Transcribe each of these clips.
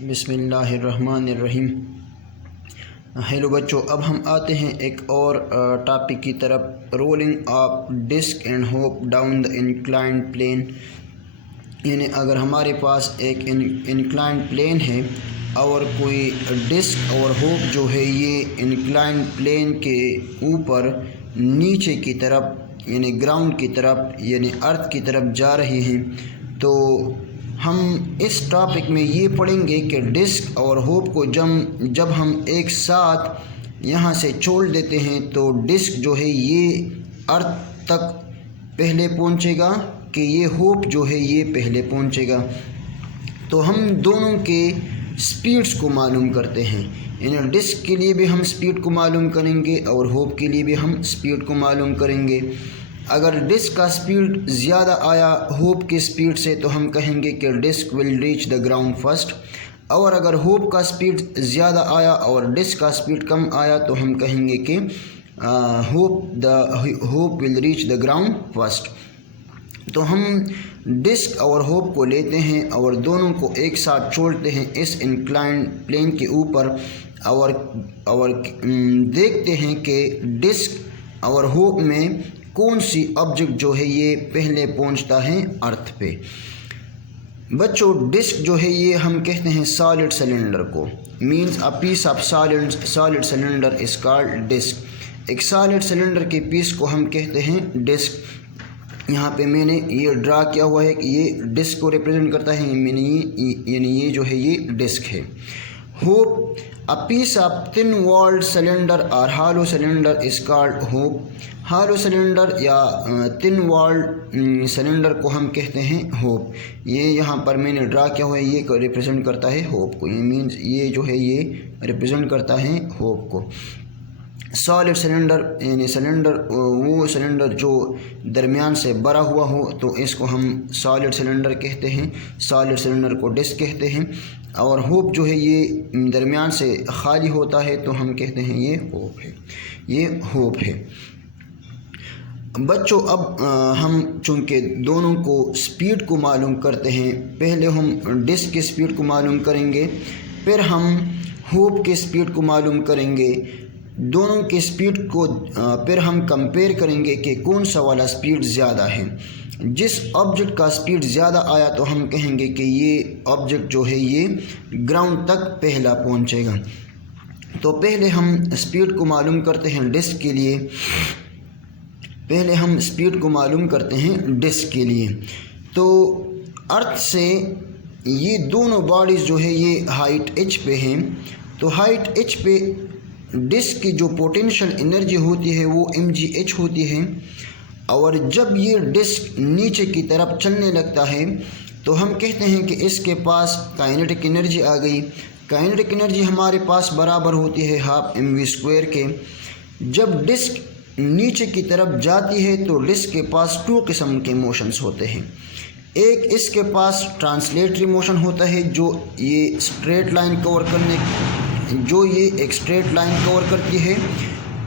बिस्मिल्लाहिर्रहमानिर्रहीम। हेलो बच्चों, अब हम आते हैं एक और टॉपिक की तरफ। Rolling of disc and hoop down the inclined plane. यानी अगर हमारे पास एक इंक्लाइंड प्लेन है और कोई डिस्क और होप जो है ये इंक्लाइंड प्लेन के ऊपर नीचे की तरफ यानी ग्राउंड की तरफ यानी अर्थ की तरफ जा रही हैं, तो हम इस टॉपिक में ये पढ़ेंगे कि डिस्क और होप को जब हम एक साथ यहाँ से छोड़ देते हैं तो डिस्क जो है ये अर्थ तक पहले पहुँचेगा कि ये होप जो है ये पहले पहुँचेगा। तो हम दोनों के स्पीड्स को मालूम करते हैं। यानी डिस्क के लिए भी हम स्पीड को मालूम करेंगे और होप के लिए भी हम स्पीड को मालूम करेंगे। अगर डिस्क का स्पीड ज़्यादा आया होप की स्पीड से तो हम कहेंगे कि disc will reach the ground first, और अगर होप का स्पीड ज़्यादा आया और डिस्क का स्पीड कम आया तो हम कहेंगे कि hope will reach the ground first. तो हम डिस्क और होप को लेते हैं और दोनों को एक साथ छोड़ते हैं इस इंक्लाइंड प्लेन के ऊपर और देखते हैं कि डिस्क और होप में कौन सी ऑब्जेक्ट जो है ये पहले पहुंचता है अर्थ पे। बच्चों, डिस्क जो है ये हम कहते हैं सॉलिड सिलेंडर को, means a piece of solid cylinder is called disc. एक सॉलिड सिलेंडर के पीस को हम कहते हैं डिस्क। यहाँ पे मैंने ये ड्रा किया हुआ है कि ये डिस्क को रिप्रेजेंट करता है, यानी ये जो है ये डिस्क है। Hoop a piece of thin walled cylinder और hollow cylinder is called hoop. Hollow cylinder या थिन वॉल्ड सिलेंडर को हम कहते हैं होप। ये यहाँ पर मैंने ड्रा किया हुआ है, ये रिप्रेजेंट करता है होप को। ये मीन्स ये जो है ये रिप्रेजेंट करता है होप को। सॉलिड सिलेंडर यानी वो सिलेंडर जो दरमियान से भरा हुआ हो तो इसको हम सॉलिड सिलेंडर कहते हैं। सॉलिड सिलेंडर को डिस्क कहते हैं। और होप जो है ये दरमियान से खाली होता है तो हम कहते हैं ये होप है, ये होप है। बच्चों, अब हम चूँकि दोनों को स्पीड को मालूम करते हैं, पहले हम डिस्क की स्पीड को मालूम करेंगे, फिर हम होप की स्पीड को मालूम करेंगे। दोनों की स्पीड को फिर हम कंपेयर करेंगे कि कौन सा वाला स्पीड ज़्यादा है। जिस ऑब्जेक्ट का स्पीड ज़्यादा आया तो हम कहेंगे कि ये ऑब्जेक्ट जो है ये ग्राउंड तक पहला पहुंचेगा। तो पहले हम स्पीड को मालूम करते हैं डिस्क के लिए। पहले हम स्पीड को मालूम करते हैं डिस्क के लिए। तो अर्थ से ये दोनों बॉडीज़ जो है ये हाइट h पे हैं। तो हाइट h पे डिस्क की जो पोटेंशियल एनर्जी होती है वो mgh होती है। और जब ये डिस्क नीचे की तरफ चलने लगता है तो हम कहते हैं कि इसके पास काइनेटिक एनर्जी आ गई। काइनेटिक एनर्जी हमारे पास बराबर होती है हाफ mv² के। जब डिस्क नीचे की तरफ जाती है तो डिस्क के पास दो किस्म के मोशंस होते हैं। एक इसके पास ट्रांसलेटरी मोशन होता है जो ये एक स्ट्रेट लाइन कवर करती है।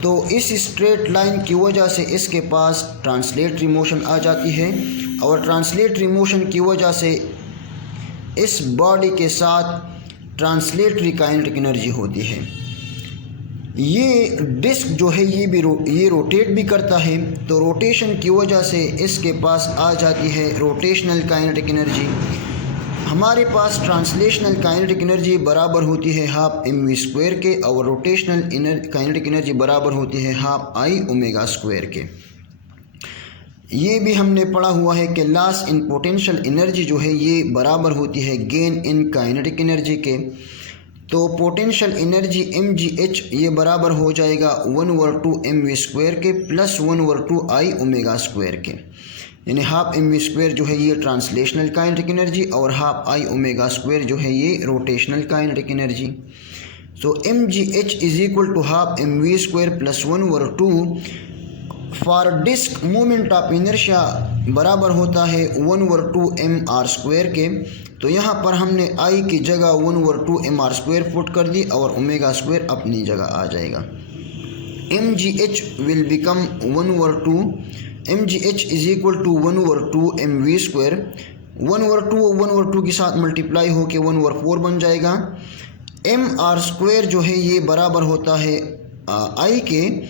तो इस स्ट्रेट लाइन की वजह से इसके पास ट्रांसलेटरी मोशन आ जाती है और ट्रांसलेटरी मोशन की वजह से इस बॉडी के साथ ट्रांसलेटरी काइनेटिक एनर्जी होती है। ये डिस्क जो है ये रोटेट भी करता है, तो रोटेशन की वजह से इसके पास आ जाती है रोटेशनल काइनेटिक एनर्जी। हमारे पास ट्रांसलेशनल काइनेटिक एनर्जी बराबर होती है हाफ mv² के और रोटेशनल काइनेटिक एनर्जी बराबर होती है हाफ I⍵² के। ये भी हमने पढ़ा हुआ है कि लॉस इन पोटेंशियल एनर्जी जो है ये बराबर होती है गेन इन काइनेटिक एनर्जी के। तो पोटेंशियल एनर्जी mgh ये बराबर हो जाएगा 1/2 mv² के प्लस 1/2 I⍵² के। यानी हाफ mv² जो है ये ट्रांसलेशनल काइनेटिक एनर्जी और हाफ I⍵² जो है ये रोटेशनल काइनेटिक एनर्जी। तो mgh is equal to half mv² plus 1/2 for disc moment of inertia बराबर होता है 1/2 mr² के। तो यहाँ पर हमने I की जगह 1/2 mr² पुट कर दी और ω² अपनी जगह आ जाएगा। mgh will become 1/2 mgh is equal to 1/2 mv²। 1/2 के साथ मल्टीप्लाई होके 1/4 बन जाएगा। mr² जो है ये बराबर होता है I के,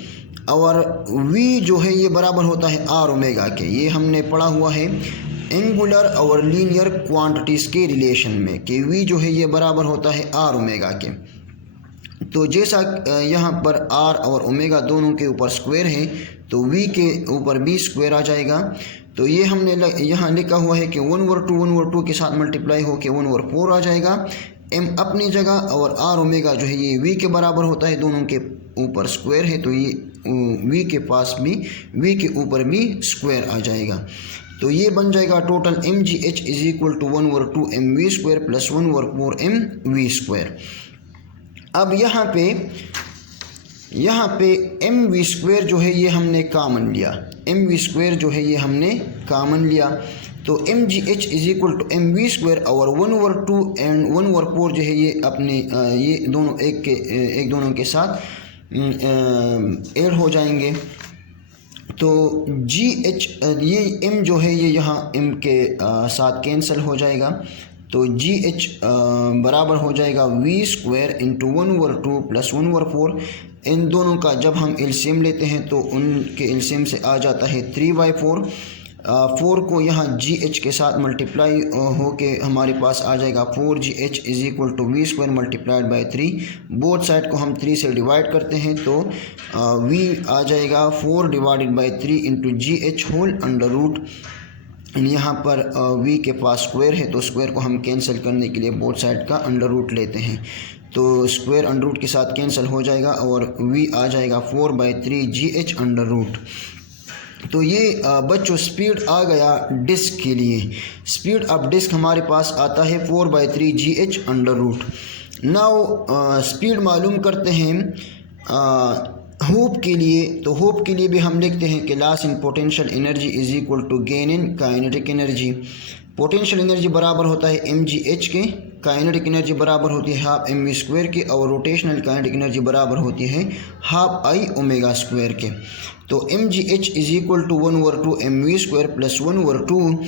और v जो है ये बराबर होता है r ओमेगा के। ये हमने पढ़ा हुआ है एंगुलर और लीनियर क्वांटिटीज़ के रिलेशन में कि v जो है ये बराबर होता है r ओमेगा के। तो जैसा यहाँ पर r और ओमेगा दोनों के ऊपर स्क्वायर है तो v के ऊपर b स्क्वायर आ जाएगा। तो ये हमने यहाँ लिखा हुआ है कि 1/2 के साथ मल्टीप्लाई होके 1/4 आ जाएगा। m अपनी जगह और r ओमेगा जो है ये v के बराबर होता है, दोनों के ऊपर स्क्वायर है तो ये v के पास भी v के ऊपर भी स्क्वायर आ जाएगा। तो ये बन जाएगा total mgh is equal to 1/2 mv² plus 1/4 mv²। अब यहाँ पे mv² जो है ये हमने कामन लिया, mv² जो है ये हमने कामन लिया। तो mgh is equal to mv² और 1/2 एंड 1/4 जो है ये अपने ये दोनों एक दोनों के साथ ऐड हो जाएंगे। तो gh ये m जो है ये यहाँ m के साथ कैंसिल हो जाएगा। तो gh बराबर हो जाएगा v² इंटू 1/2 प्लस 1/4। इन दोनों का जब हम एलसीएम लेते हैं तो उनके एलसीएम से आ जाता है 3/4। 4 को यहाँ gh के साथ मल्टीप्लाई होके हमारे पास आ जाएगा 4gh is equal to v² multiplied by 3। Both side को हम 3 से डिवाइड करते हैं तो v आ जाएगा 4 divided by 3 into gh whole under root. यहाँ पर v के पास स्क्वायर है तो स्क्वायर को हम कैंसिल करने के लिए बोथ साइड का अंडर रूट लेते हैं। तो स्क्वायर अंडर रूट के साथ कैंसिल हो जाएगा और v आ जाएगा 4/3 gh अंडर रूट। तो ये बच्चों स्पीड आ गया डिस्क के लिए। स्पीड ऑफ डिस्क हमारे पास आता है 4/3 gh under root. Now speed मालूम करते हैं होप के लिए। तो होप के लिए भी हम लिखते हैं कि loss in potential energy is equal to gain in kinetic energy. Potential energy बराबर होता है mgh के, काइनेटिक एनर्जी बराबर होती है हाफ mv² के, और रोटेशनल काइनेटिक एनर्जी बराबर होती है हाफ I ओमेगा² के। तो mgh is equal to 1/2 mv² plus 1/2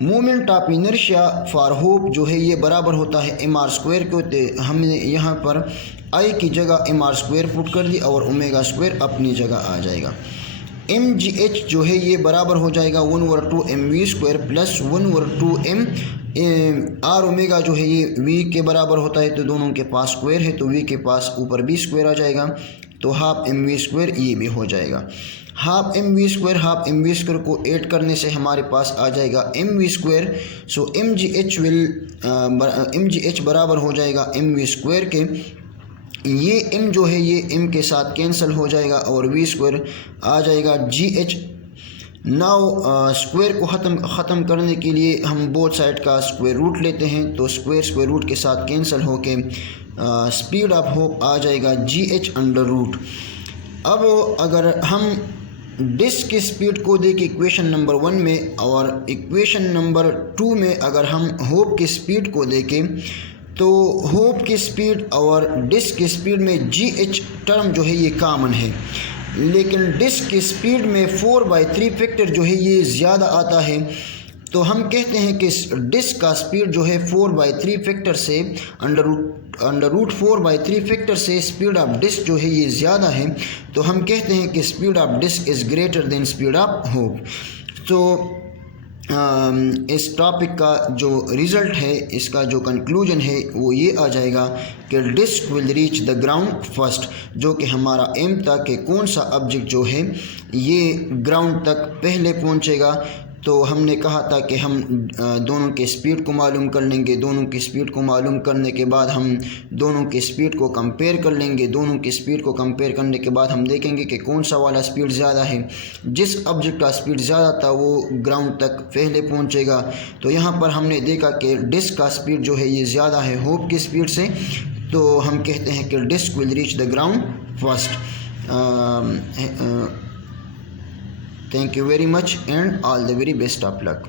moment of inertia for hoop जो है ये बराबर होता है mr² के। हमने यहाँ पर I की जगह mr² पुट कर दी और ओमेगा² अपनी जगह आ जाएगा। mgh जो है ये बराबर हो जाएगा 1/2 mv² plus 1/2 m r omega जो है ये v के बराबर होता है तो दोनों के पास स्क्वायर है तो v के पास ऊपर b स्क्वायर आ जाएगा। तो हाफ mv² ये भी हो जाएगा। हाफ mv² को ऐड करने से हमारे पास आ जाएगा mv²। सो mgh बराबर हो जाएगा mv² के। ये m जो है ये m के साथ कैंसिल हो जाएगा और v² आ जाएगा gh। नाउ स्क्वायर को ख़त्म करने के लिए हम बोथ साइड का स्क्वायर रूट लेते हैं तो स्क्वायर रूट के साथ कैंसिल होके स्पीड ऑफ होप आ जाएगा gh अंडर रूट। अब अगर हम डिस्क की स्पीड को देखें इक्वेशन नंबर 1 में और इक्वेशन नंबर 2 में अगर हम होप की स्पीड को देखें तो होप की स्पीड और डिस्क की स्पीड में gh टर्म जो है ये कॉमन है, लेकिन डिस्क की स्पीड में 4/3 फैक्टर जो है ये ज़्यादा आता है। तो हम कहते हैं कि डिस्क का स्पीड जो है 4/3 फैक्टर से अंडर रूट 4/3 फैक्टर से स्पीड ऑफ डिस्क जो है ये ज़्यादा है। तो हम कहते हैं कि speed of disc is greater than speed of hope. तो इस टॉपिक का जो रिज़ल्ट है, इसका जो कंक्लूजन है वो ये आ जाएगा कि disc will reach the ground first, जो कि हमारा एम था कि कौन सा ऑब्जेक्ट जो है ये ग्राउंड तक पहले पहुंचेगा। तो हमने कहा था कि हम दोनों के स्पीड को मालूम कर लेंगे। दोनों की स्पीड को मालूम करने के बाद हम दोनों की स्पीड को कंपेयर कर लेंगे। दोनों की स्पीड को कंपेयर करने के बाद हम देखेंगे कि कौन सा वाला स्पीड ज़्यादा है। जिस ऑब्जेक्ट का स्पीड ज़्यादा था वो ग्राउंड तक पहले पहुंचेगा। तो यहाँ पर हमने देखा कि डिस्क का स्पीड जो है ये ज़्यादा है होप की स्पीड से। तो हम कहते हैं कि disc will reach the ground first. Thank you very much and all the very best of luck.